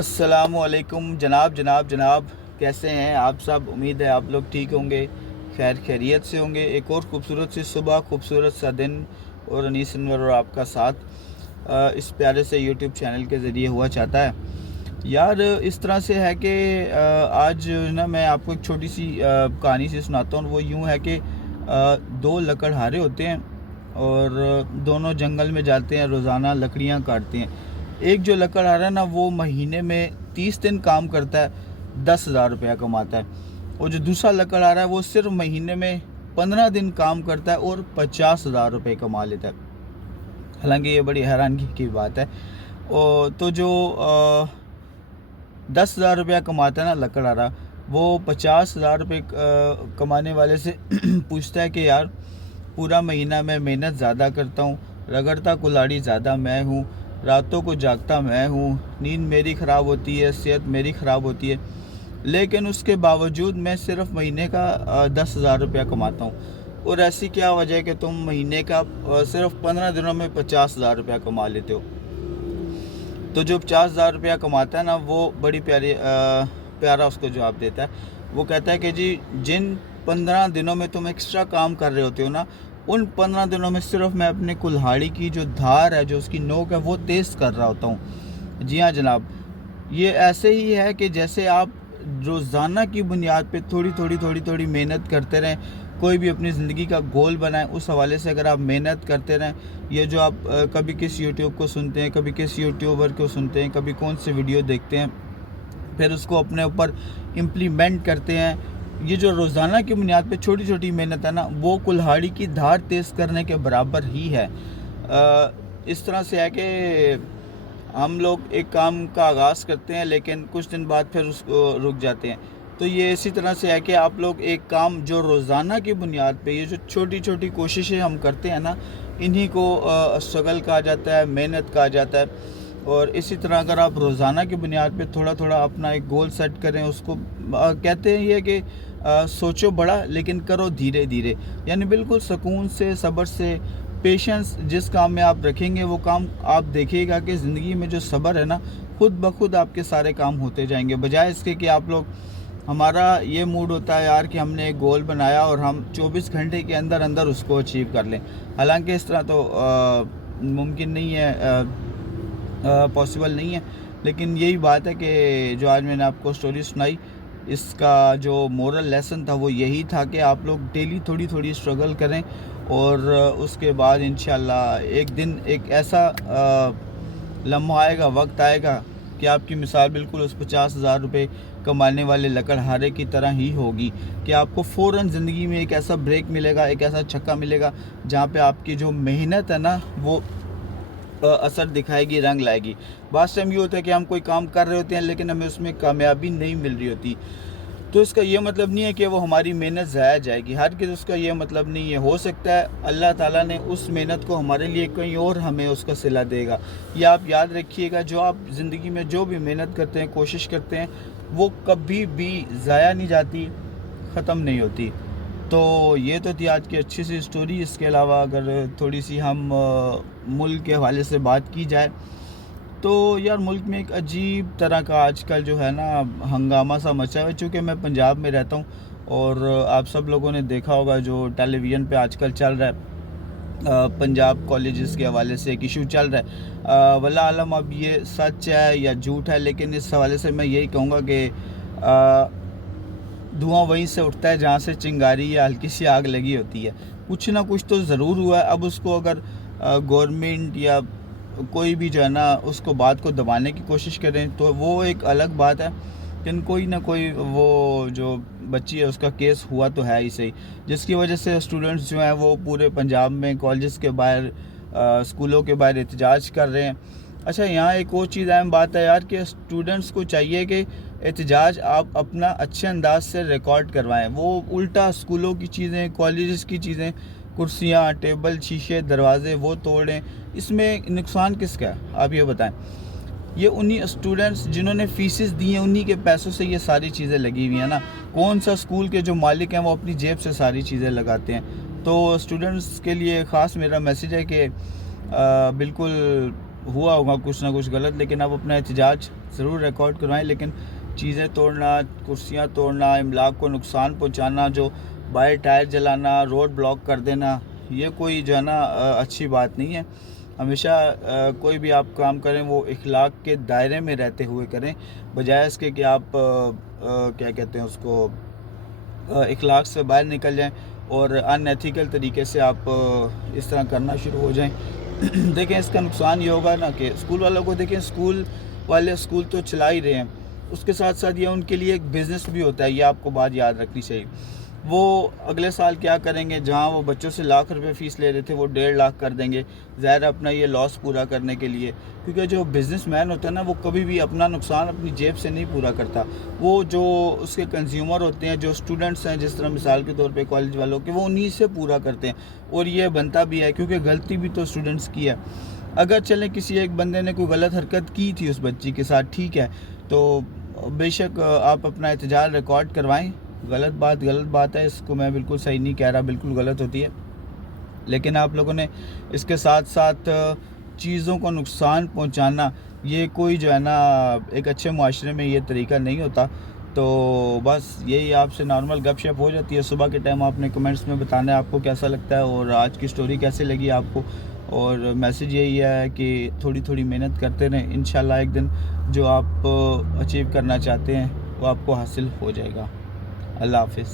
السلام علیکم جناب کیسے ہیں آپ سب؟ امید ہے آپ لوگ ٹھیک ہوں گے، خیر خیریت سے ہوں گے۔ ایک اور خوبصورت سی صبح، خوبصورت سا دن اور انیس انور اور آپ کا ساتھ اس پیارے سے یوٹیوب چینل کے ذریعے ہوا چاہتا ہے یار۔ اس طرح سے ہے کہ آج نا میں آپ کو ایک چھوٹی سی کہانی سے سناتا ہوں۔ وہ یوں ہے کہ دو لکڑہارے ہوتے ہیں اور دونوں جنگل میں جاتے ہیں، روزانہ لکڑیاں کاٹتے ہیں۔ ایک جو لکڑہارا ہے نا، وہ مہینے میں 30 دن کام کرتا ہے، 10,000 روپیہ کماتا ہے۔ اور جو دوسرا لکڑہارا ہے وہ صرف مہینے میں 15 دن کام کرتا ہے اور 50,000 روپے کما لیتا ہے۔ حالانکہ یہ بڑی حیرانگی کی بات ہے۔ تو جو 10,000 روپیہ کماتا ہے نا لکڑہارا، وہ 50,000 روپے کمانے والے سے پوچھتا ہے کہ یار پورا مہینہ میں محنت زیادہ کرتا ہوں، رگڑتا کلاڑی زیادہ میں ہوں، راتوں کو جاگتا میں ہوں، نیند میری خراب ہوتی ہے، صحت میری خراب ہوتی ہے، لیکن اس کے باوجود میں صرف مہینے کا 10,000 روپیہ کماتا ہوں۔ اور ایسی کیا وجہ ہے کہ تم مہینے کا صرف 15 دنوں میں 50,000 روپیہ کما لیتے ہو؟ تو جو 50,000 روپیہ کماتا ہے نا، وہ بڑی پیارا اس کو جواب دیتا ہے۔ وہ کہتا ہے کہ جی جن 15 دنوں میں تم ایکسٹرا کام کر رہے ہوتے ہو نا، ان 15 دنوں میں صرف میں اپنے کلہاڑی کی جو دھار ہے، جو اس کی نوک ہے، وہ تیز کر رہا ہوتا ہوں۔ جی ہاں جناب، یہ ایسے ہی ہے کہ جیسے آپ روزانہ کی بنیاد پہ تھوڑی محنت کرتے رہیں، کوئی بھی اپنی زندگی کا گول بنائیں، اس حوالے سے اگر آپ محنت کرتے رہیں، یہ جو آپ کبھی کس یوٹیوب کو سنتے ہیں، کبھی کس یوٹیوبر کو سنتے ہیں، کبھی کون سے ویڈیو دیکھتے ہیں، پھر اس کو اپنے اوپر امپلیمنٹ کرتے ہیں، یہ جو روزانہ کی بنیاد پہ چھوٹی محنت ہے نا، وہ کلہاڑی کی دھار تیز کرنے کے برابر ہی ہے۔ اس طرح سے ہے کہ ہم لوگ ایک کام کا آغاز کرتے ہیں، لیکن کچھ دن بعد پھر اس کو رک جاتے ہیں۔ تو یہ اسی طرح سے ہے کہ آپ لوگ ایک کام جو روزانہ کی بنیاد پہ، یہ جو چھوٹی کوششیں ہم کرتے ہیں نا، انہی کو اسٹرگل کہا جاتا ہے، محنت کہا جاتا ہے۔ اور اسی طرح اگر آپ روزانہ کی بنیاد پہ تھوڑا اپنا ایک گول سیٹ کریں، اس کو کہتے ہیں یہ کہ سوچو بڑا لیکن کرو دھیرے، یعنی بالکل سکون سے، صبر سے، پیشنس جس کام میں آپ رکھیں گے، وہ کام آپ دیکھیے گا کہ زندگی میں جو صبر ہے نا، خود بخود آپ کے سارے کام ہوتے جائیں گے، بجائے اس کے کہ آپ لوگ، ہمارا یہ موڈ ہوتا ہے یار کہ ہم نے ایک گول بنایا اور ہم 24 گھنٹے کے اندر اس کو اچیو کر لیں۔ حالانکہ اس طرح تو ممکن نہیں ہے، پاسبل نہیں ہے۔ لیکن یہی بات ہے کہ جو آج میں نے آپ کو سٹوری سنائی، اس کا جو مورل لیسن تھا وہ یہی تھا کہ آپ لوگ ڈیلی تھوڑی اسٹرگل کریں، اور اس کے بعد انشاءاللہ ایک دن ایک ایسا لمحہ آئے گا، وقت آئے گا کہ آپ کی مثال بالکل اس 50,000 روپے کمانے والے لکڑہارے کی طرح ہی ہوگی، کہ آپ کو فوراً زندگی میں ایک ایسا بریک ملے گا، ایک ایسا چھکا ملے گا، جہاں پہ آپ کی جو محنت ہے نا، وہ اثر دکھائے گی، رنگ لائے گی۔ بعض ٹائم یہ ہوتا ہے کہ ہم کوئی کام کر رہے ہوتے ہیں لیکن ہمیں اس میں کامیابی نہیں مل رہی ہوتی، تو اس کا یہ مطلب نہیں ہے کہ وہ ہماری محنت ضائع جائے گی، ہرگز اس کا یہ مطلب نہیں ہے۔ ہو سکتا ہے اللہ تعالیٰ نے اس محنت کو ہمارے لیے کہیں اور ہمیں اس کا صلہ دے گا۔ یہ آپ یاد رکھیے گا، جو آپ زندگی میں جو بھی محنت کرتے ہیں، کوشش کرتے ہیں، وہ کبھی بھی ضائع نہیں جاتی، ختم نہیں ہوتی۔ تو یہ تو تھی آج کی اچھی سی سٹوری۔ اس کے علاوہ اگر تھوڑی سی ہم ملک کے حوالے سے بات کی جائے، تو یار ملک میں ایک عجیب طرح کا آج کل جو ہے نا ہنگامہ سا مچا ہے، چونکہ میں پنجاب میں رہتا ہوں، اور آپ سب لوگوں نے دیکھا ہوگا جو ٹیلی ویژن پہ آج کل چل رہا ہے، پنجاب کالجز کے حوالے سے ایک ایشو چل رہا ہے۔ واللہ عالم اب یہ سچ ہے یا جھوٹ ہے، لیکن اس حوالے سے میں یہی کہوں گا کہ دھواں وہیں سے اٹھتا ہے جہاں سے چنگاری یا ہلکی سی آگ لگی ہوتی ہے۔ کچھ نہ کچھ تو ضرور ہوا ہے۔ اب اس کو اگر گورنمنٹ یا کوئی بھی جو ہے نا اس کو بات کو دبانے کی کوشش کریں تو وہ ایک الگ بات ہے، لیکن کوئی نہ کوئی وہ جو بچی ہے اس کا کیس ہوا تو ہے ہی صحیح، جس کی وجہ سے اسٹوڈنٹس جو ہیں وہ پورے پنجاب میں کالجز کے باہر، اسکولوں کے باہر احتجاج کر رہے ہیں۔ اچھا، یہاں ایک اور چیز اہم بات ہے یار، کہ اسٹوڈنٹس کو چاہیے کہ احتجاج آپ اپنا اچھے انداز سے ریکارڈ کروائیں، وہ الٹا اسکولوں کی چیزیں، کالجز کی چیزیں، کرسیاں، ٹیبل، شیشے، دروازے وہ توڑیں، اس میں نقصان کس کا ہے آپ یہ بتائیں؟ یہ انہی اسٹوڈنٹس جنہوں نے فیسز دی ہیں، انہی کے پیسوں سے یہ ساری چیزیں لگی ہوئی ہیں نا۔ کون سا اسکول کے جو مالک ہیں وہ اپنی جیب سے ساری چیزیں لگاتے ہیں؟ تو اسٹوڈنٹس کے لیے خاص میرا میسیج ہے کہ بالکل ہوا ہوگا کچھ نہ کچھ غلط، لیکن آپ اپنا احتجاج ضرور ریکارڈ کروائیں. لیکن چیزیں توڑنا، کرسیاں توڑنا، املاک کو نقصان پہنچانا، جو باہر ٹائر جلانا، روڈ بلاک کر دینا، یہ کوئی جو ہے نا اچھی بات نہیں ہے. ہمیشہ کوئی بھی آپ کام کریں وہ اخلاق کے دائرے میں رہتے ہوئے کریں، بجائے اس کے کہ آپ کیا کہتے ہیں اس کو، اخلاق سے باہر نکل جائیں اور ان ایتھیکل طریقے سے آپ اس طرح کرنا شروع ہو جائیں. دیکھیں اس کا نقصان یہ ہوگا نا کہ اسکول والوں کو، دیکھیں اسکول والے اسکول تو چلا ہی رہے ہیں، اس کے ساتھ ساتھ یہ ان کے لیے ایک بزنس بھی ہوتا ہے. یہ آپ کو بات یاد رکھنی چاہیے. وہ اگلے سال کیا کریں گے، جہاں وہ بچوں سے لاکھ روپے فیس لے رہے تھے وہ 1.5 لاکھ کر دیں گے، ظاہر اپنا یہ لاس پورا کرنے کے لیے. کیونکہ جو بزنس مین ہوتا ہے نا وہ کبھی بھی اپنا نقصان اپنی جیب سے نہیں پورا کرتا. وہ جو اس کے کنزیومر ہوتے ہیں، جو اسٹوڈنٹس ہیں، جس طرح مثال کے طور پہ کالج والوں کے، وہ انہی سے پورا کرتے ہیں. اور یہ بنتا بھی ہے کیونکہ غلطی بھی تو اسٹوڈنٹس کی ہے. اگر چلیں کسی ایک بندے نے کوئی غلط حرکت کی تھی اس بچی کے ساتھ، ٹھیک ہے، تو بے شک آپ اپنا احتجاج ریکارڈ کروائیں. غلط بات ہے، اس کو میں بالکل صحیح نہیں کہہ رہا، بالکل غلط ہوتی ہے. لیکن آپ لوگوں نے اس کے ساتھ ساتھ چیزوں کو نقصان پہنچانا، یہ کوئی جو ہے نا ایک اچھے معاشرے میں یہ طریقہ نہیں ہوتا. تو بس یہی آپ سے نارمل گپ شپ ہو جاتی ہے. صبح کے ٹائم آپ نے کمنٹس میں بتانا ہے آپ کو کیسا لگتا ہے اور آج کی سٹوری کیسے لگی آپ کو. اور میسیج یہی ہے کہ تھوڑی تھوڑی محنت کرتے رہیں، انشاءاللہ ایک دن جو آپ اچیو کرنا چاہتے ہیں وہ آپ کو حاصل ہو جائے گا. اللہ حافظ.